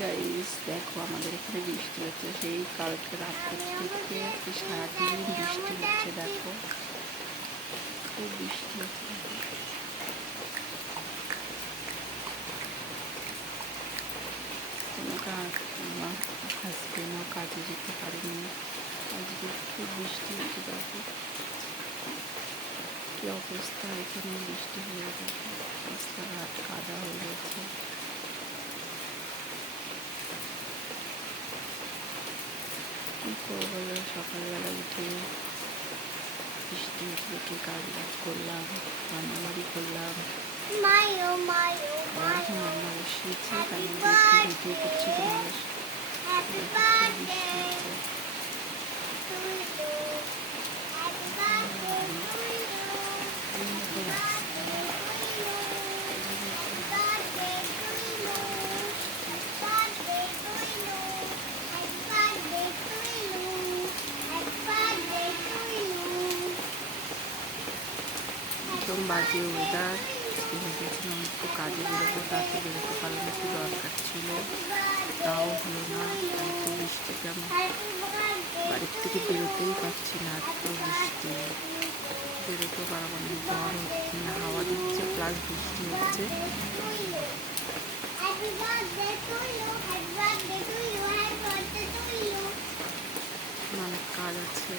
Guys, দেখো আমাদের এখানে বৃষ্টি হচ্ছে। সেই কালকে রাত থেকে সারাদিন বৃষ্টি হচ্ছে। দেখো খুব বৃষ্টি হচ্ছে। কোনো হাজবেন্ডও কাজে যেতে পারেনি। আজকে খুব বৃষ্টি হচ্ছে। দেখো কি অবস্থা, এখানে বৃষ্টি হয়ে গেছে, রাস্তাঘাট কাদা হয়ে গেছে। কী করবো, সকালবেলা উঠে বৃষ্টি উঠে কাজ করলাম, রান্নাবাড়ি করলাম। এখন রান্না বসিয়েছি, তার মধ্যে একটু ভিডিও করছি একদম বাজে ওয়েদার। ভেবেছিলাম একটু কাজে বেরোবো, তাতে বেরোতে পারলাম, একটু দরকার ছিল, তাও হলো না। এত বৃষ্টিতে আমি বাড়ির থেকে বেরোতেই পারছি না, এত বৃষ্টি, বেরোতেও পারবো না। জ্বর হচ্ছে, হাওয়া দিচ্ছে প্লাস বৃষ্টি হচ্ছে। অনেক কাজ আছে,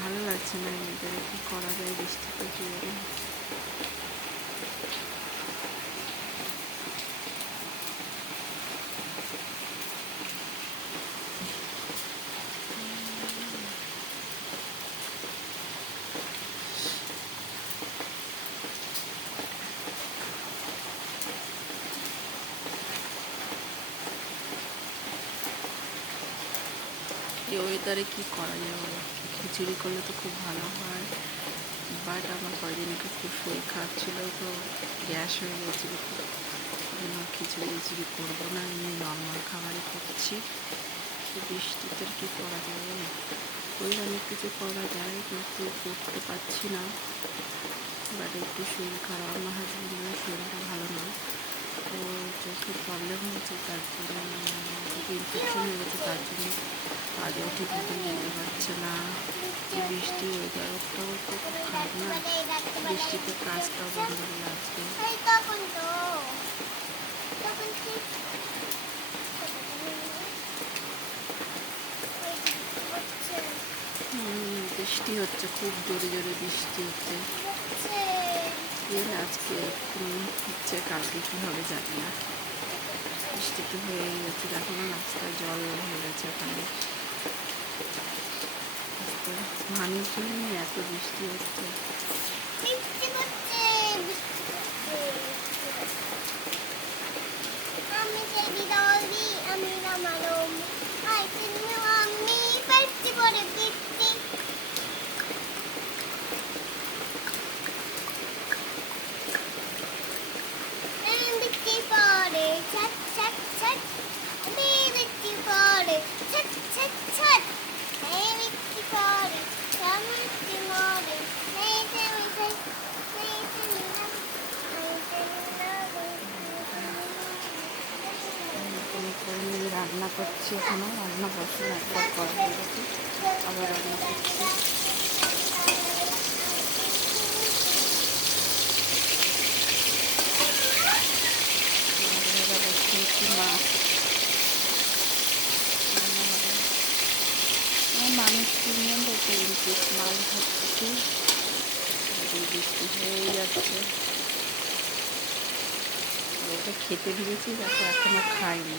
ভালো লাগছে না এদের। কি করা যায় বৃষ্টিতে, কি এই ওয়েদারে কী করা যাবে। খিচুড়ি করলে তো খুব ভালো হয়, বাট আমার কয়েকদিন একটু খুব শরীর খারাপ ছিল, তো গ্যাস হয়ে গেছিল, খিচুড়ি করবো না, এমনি নর্মাল খাবারই করছি। বৃষ্টিতে কী করা যাবে, ওই অনেক কিছু করা যায় কিন্তু করতে পারছি না। বাট একটু শরীর খারাপ, আমার হাজবেন্ডের শরীরটা ভালো না, তো চোখের প্রবলেম হয়েছে, তার জন্য ইনফেকশন হয়ে গেছে, তার জন্য কাজেও ঠিক মতো যেতে পারছে না। বৃষ্টি ওয়েদারটাও তো খুব খারাপ না, বৃষ্টিতে কাজটাও বন্ধ হয়ে আসবে। বৃষ্টি হচ্ছে, খুব জোরে জোরে বৃষ্টি হচ্ছে। আজকে হচ্ছে, কালকে কী হবে জানি না। বৃষ্টি তো হয়ে গেছে, দেখো না রাস্তায় জল হয়ে গেছে। ওখানে পানির জন্য এত বৃষ্টি হচ্ছে। রান্না করছি, এখনও রান্না বসে একবার করা হয়ে গেছে, আবার রান্না করছি। মাছ মানুষ 3 জন তো ইনকেস মাছ ধরছি, বৃষ্টি হয়ে যাচ্ছে। ওকে খেতে দিয়েছি, দেখো এখনো খাইনি।